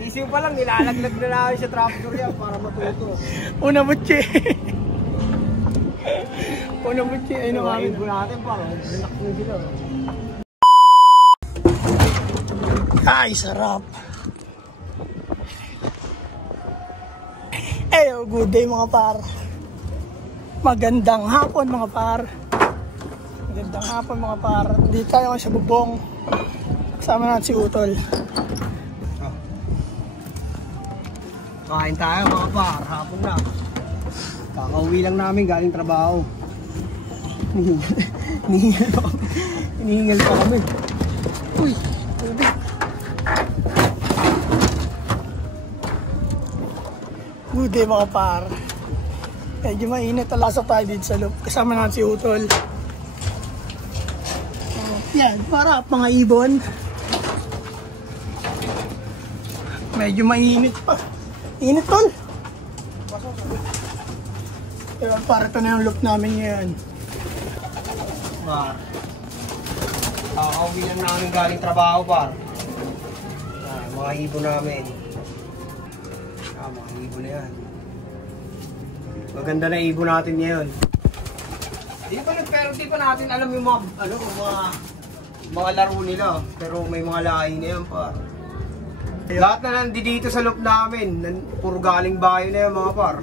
Sisiw pa lang, nilalaglag na namin sa trapdoor yan para matuto. Una butchi. Una butchi, ay no kami. Ibo natin para, relax na sila. Ay, sarap. Good day mga par. Magandang hapon mga par. Magandang hapon mga par. Dito tayo sa bubong. Kasama natin si Utol. Kain tayo mga par, hapon na. Kakauwi lang namin galing trabaho. Hinihingal pa kami. Uy, tubig. Good day mga par. Medyo mainit, talasok tayo dito sa loob. Kasama natin si Utol. Yan, para mga ibon. Medyo mainit pa. Init tol. Ewan, para ito na yung loop namin ngayon. Par, kakauwi lang namin galing trabaho par. Mga ibon namin. Mga ibon na yan. Maganda na ibon natin ngayon. Pero di pa natin alam yung mga laro nila. Pero may mga lahi na yan par. Lahat na nandito sa loob namin, puro galing bayo na yan mga par.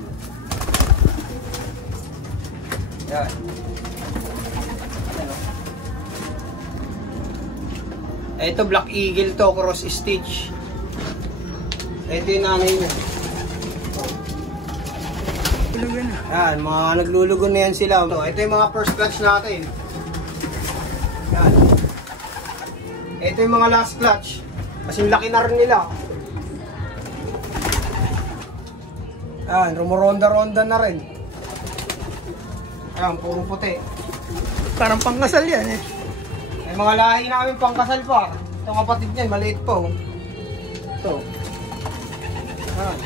Yan. Ito Black Eagle to, cross stitch. Ito yung nanay niya. Yan, mga naglulugon na yan sila. Ito yung mga first clutch natin. Yan. Ito yung mga last clutch. Kasing laki na rin nila. Yan, rumuronda-ronda na rin. Yan, puro puti. Parang pangkasal yan eh. May mga lahi namin pangkasal pa. Ito kapatid niyan, maliit po. Ito. Yan.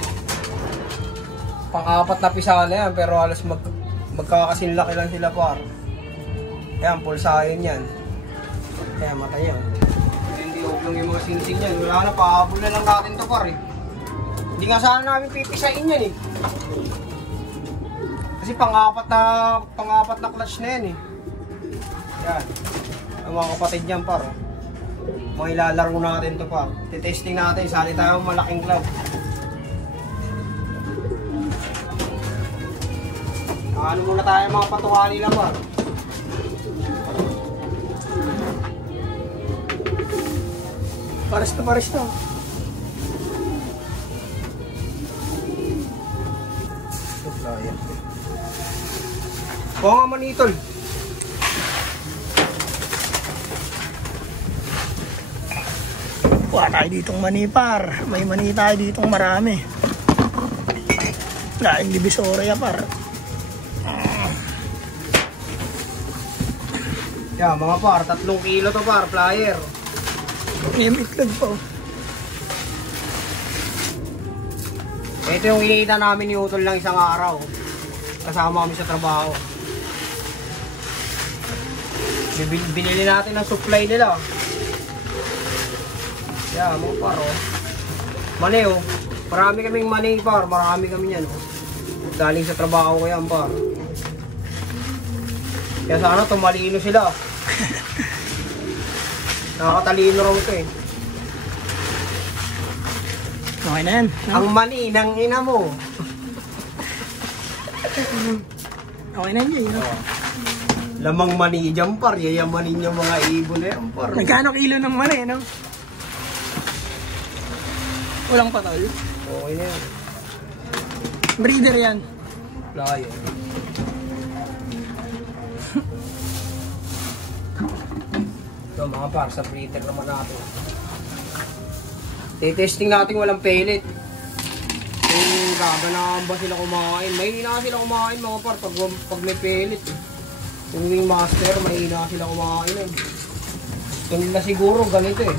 Pang-apat na pisala yan, pero halos magkakasinlaki lang sila par. Yan, pulsahin yan. Kaya matay yan. Hindi oblong yung mga sinsing yan. Wala na, pahabol na lang natin ito par eh. Hindi nga sana namin pipisain yan eh. Kasi pang-apat na clutch na yan eh. Yan. Ang mga kapatid yan par. Mga ilalaro natin ito par. Titesting natin, sali tayo malaking club. Ano muna tayo mga patuwali lang ba? Pares na pares na. Oo nga manitol. Wala tayo ditong mani par. May mani tayo ditong marami. Laing Divisoria par. Yan mga par, 3 kilo to par, flyer. May itlog po. Ito yung inita namin ni Utol lang isang araw. Kasama kami sa trabaho. Binili natin ang supply nila. Yan mga par oh. Mani oh. Marami kaming mani par, marami kami yan oh. Galing sa trabaho ko yan par. Kaya sana tumalino sila. Nakakatalino raw ito eh. Okay na yan. No? Ang mani ng ina mo. Okay na yan. No? Lamang mani dyan par. Yayamanin yung mga ibon na yan par. Nagkano kilo ng mani no? Walang patol. Okay na yan. Breeder yan. Flyer. So mga par, sa breeder naman natin. Testing natin walang pellet. Kung gaganahan ba sila kumain. Mahina sila kumain mga par pag may pellet. Yung wing master, mahina sila kumain eh. Gusto nila siguro ganito eh.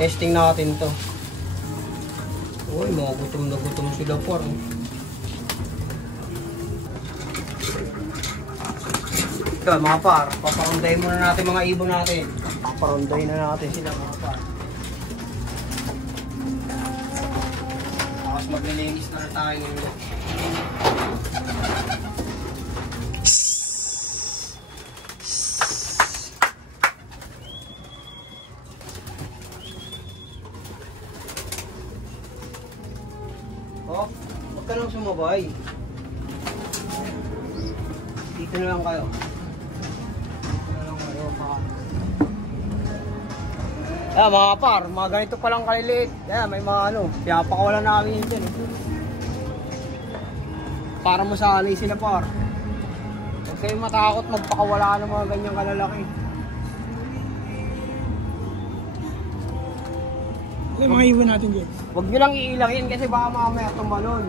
Testing natin to. Uy, mga gutom na gutom sila par. Ito mga par, paparonday muna natin mga ibon natin. Paparonday na natin sila mga par. maglilinis na rin tayo ngayon. Oh, huwag ka nang sumabay. Dito na lang kayo. Mga par, mga ganito palang kaliliit. May mga pinapakawalan namin yun dyan. Para masanay sila par. Huwag kayo matakot magpakawala ng mga ganyang kalalaki. Yung mga ibon natin dyan. Huwag nyo lang iilangin kasi baka mamaya tumalon.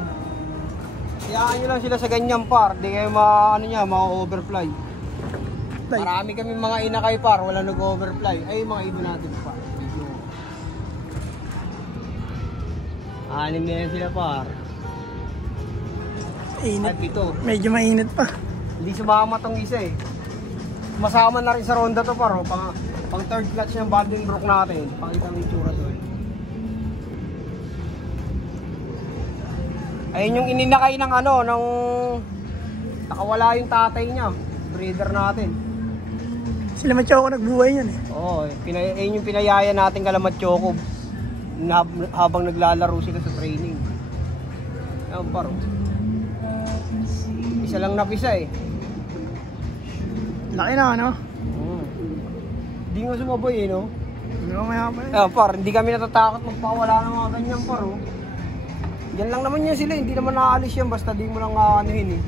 Hayaan nyo lang sila sa ganyan par. Di kayo ma-overfly. Marami kami mga inakay par, wala nag-overfly. Ay, mga ibon natin par. Anim na yan sila par. Init. At ito. Medyo mainit pa. Hindi sumama tong isa eh. Masama na rin sa ronda to par. Pang third clutch ng Banding Brook natin. Pakita mo yung tsura to eh. Ayun yung ininakay ng ng nakawala yung tatay niya. Breeder natin. Sila Choco nagbuhay yan eh. Oo, ayun yung pinayaya natin Kalamat Choco. Habang naglalaro sila sa training. Ayun paro. Isa lang napisa eh. Laki na ano? Hindi nga sumabay eh no? Mamaya pa eh. Ayun par, hindi kami natatakot magpawala ng mga ganyan paro. Yan lang naman yan sila, hindi naman naaalis yan basta di mo lang anuhin eh.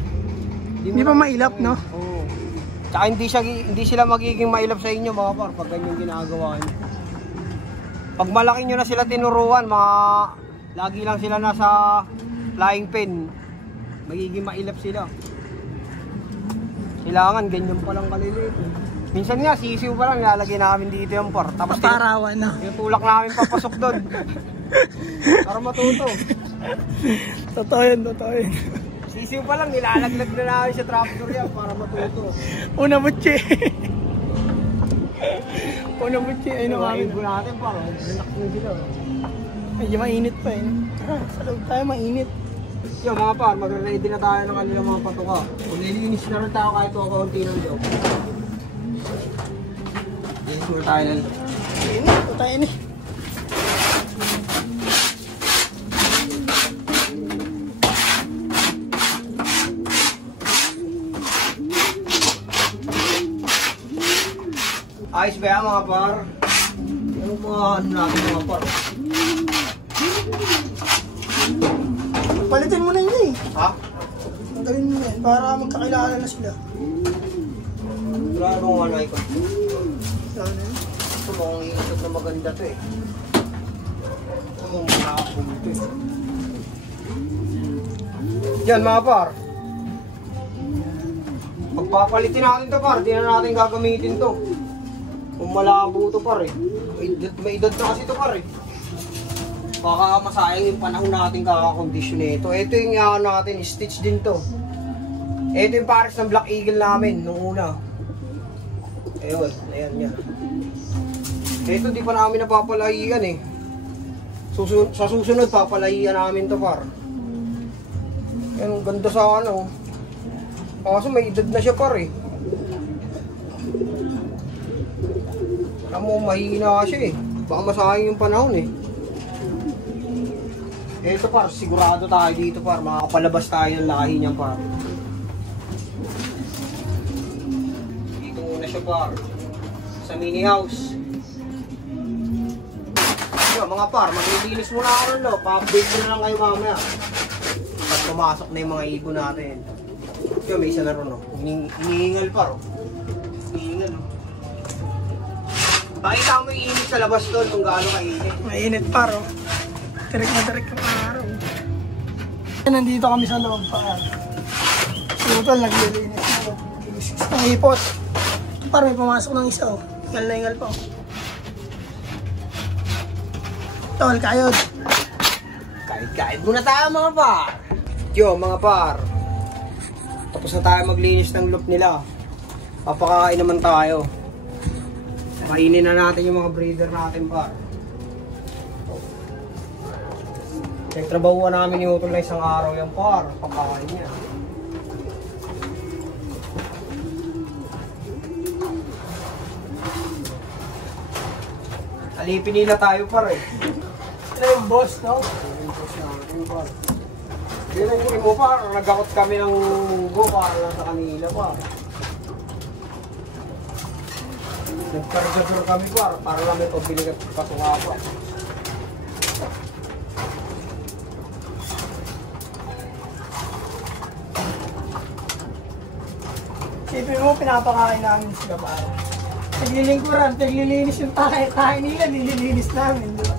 Hindi pa mailap no? Oo. Tsaka hindi sila magiging mailap sa inyo mga par pag ganyan ginagawa nyo. Pag malaki nyo na sila tinuruan, lagi lang sila nasa flying pen, magiging mailap sila. Kailangan ganyan palang kaliliit. Minsan nga, sisiw pa lang, nilalagay namin dito yung par. Tapos paparawan na. Yung tulak namin papasok doon. Para matuto. Totoo yun. Sisiw pa lang, nilalaglag na namin sa trapdoor yan para matuto. Una butchi. Ayun ang amin. Ayun natin pa, relax na sila. Medyo mainit pa eh. Sa loob tayo mainit. Yo mga par, mag-ready na tayo ng kanilang mga patuka. Maglilinis na rin tayo kahit o kaunti ng loob. Linis muna tayo ng loob. Ito tayo ni. Ayos ba yan mga par? Yung mga natin mga par. Palitin mo na yun eh. Ha? Pagdalin mo na yan para magkakilala na sila. Grabe mga nanay ko. Sana yun. Ito mukhang iisot na maganda to eh. Ito mukhang nakakapong ito eh. Yan mga par. Pagpapalitin natin to par, di na natin gagamitin to. Kung malabo to par eh. May edad na kasi to par eh. Baka masayang yung panahon natin kakakondisyon nito. Ito yung natin, stitch din to. Ito yung pares ng Black Eagle namin nung una. Ayun, ayan niya. Ito di pa namin napapalahian eh. Sa susunod papalahian namin to par. Ayan, ganda sa kaso may edad na siya par eh. Alam mo, mahina siya eh. Baka masayang yung panahon eh. Ito par, sigurado tayo dito par. Makakapalabas tayo ng lahi niyan par. Dito muna siya par. Sa mini house. Yo, mga par, maglilinis muna ako rin no. Pa-update ko na lang kayo mamaya. Pag pumasok na yung mga ibon natin. Yo, may isa na rin no. Inihingal par oh. Inihingal oh. Pakita mo yung init sa labas doon kung gaano kainit. Mainit par oh. Tirik na tirik ang araw. Nandito kami sa loob pa. Sutol, naglilinis na. Ang hipot. Parang may pumasok ng isa oh. Ingal na ingal pa oh. Tol, kayod. Kahit muna tayo mga par. Yo mga par. Tapos na tayo maglinis ng loop nila. Papakain naman tayo. Kainin na natin yung mga breeder natin par. Nagtrabahuan namin ni Utol na isang araw yung par. Pagkain niya. Alipin nila tayo par eh. Ito yung boss, no? Yung boss natin par. Hindi mo par. Nagakot kami ng munggo para lang sa kanila par. Nagkargador kami par. Para lang may pabili at pasuka pa. Sipin mo, pinapakain namin sila para. Naglilingkuran, naglilinis yung tayo nila, nililinis namin, di ba?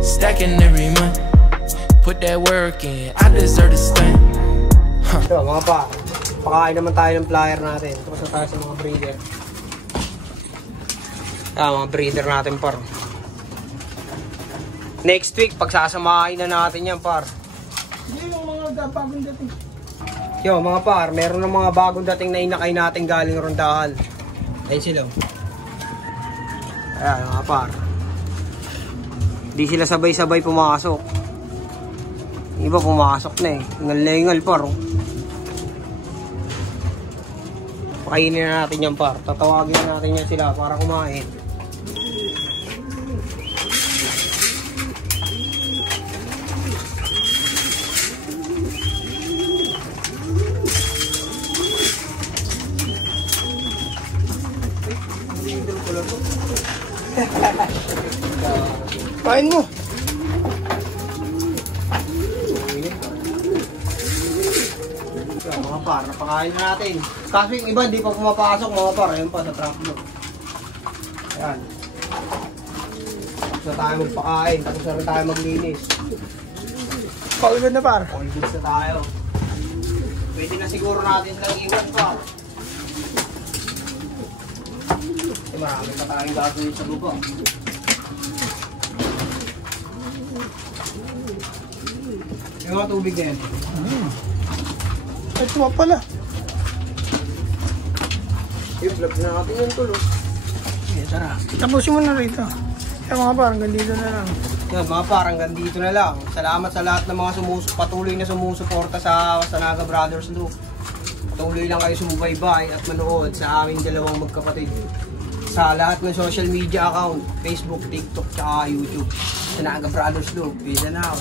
Stacking every month, put that work in, I deserve to stand. So mga pa, pakain naman tayo ng flyer natin. Tapos na tayo sa mga breeder. Mga breeder natin par. Next week, pagsasamahin na natin yan par. Hindi yung mga bagong dating. Yo mga par, meron ng mga bagong dating na inakay natin galing rondahan. Ayun sila. Ayan mga par. Hindi sila sabay-sabay pumasok. Iba pumasok na eh. Ngal-lengal par. Oh. Pakainin na natin yan par. Tatawagin na natin yan sila para kumain. Kain mo. Mga par, napakain na natin. Kaso yung iba hindi pa pumapasok mga par. Ayun pa sa trap mo. Ayan. Tapos na tayo magpakain. Tapos na rin tayo maglinis. Pagod na par. All goods na tayo. Pwede na siguro natin lang iwan par. Marami pa tayong gagawin sa lupa. Yung mga tubig na yan. Ito nga pala. I-vlog na natin yung tulo. Okay, tara. Tapusin mo na rito. Kaya mga parang gandito na lang. Yan mga parang gandito na lang. Salamat sa lahat ng mga patuloy na sumusuporta sa Naga Brothers Loop. Patuloy lang kayo sumubaybay at manood sa aming dalawang magkapatid. Sa lahat ng social media account, Facebook, TikTok, tsaka YouTube. Sa Naga Brothers Loop. Peace and out.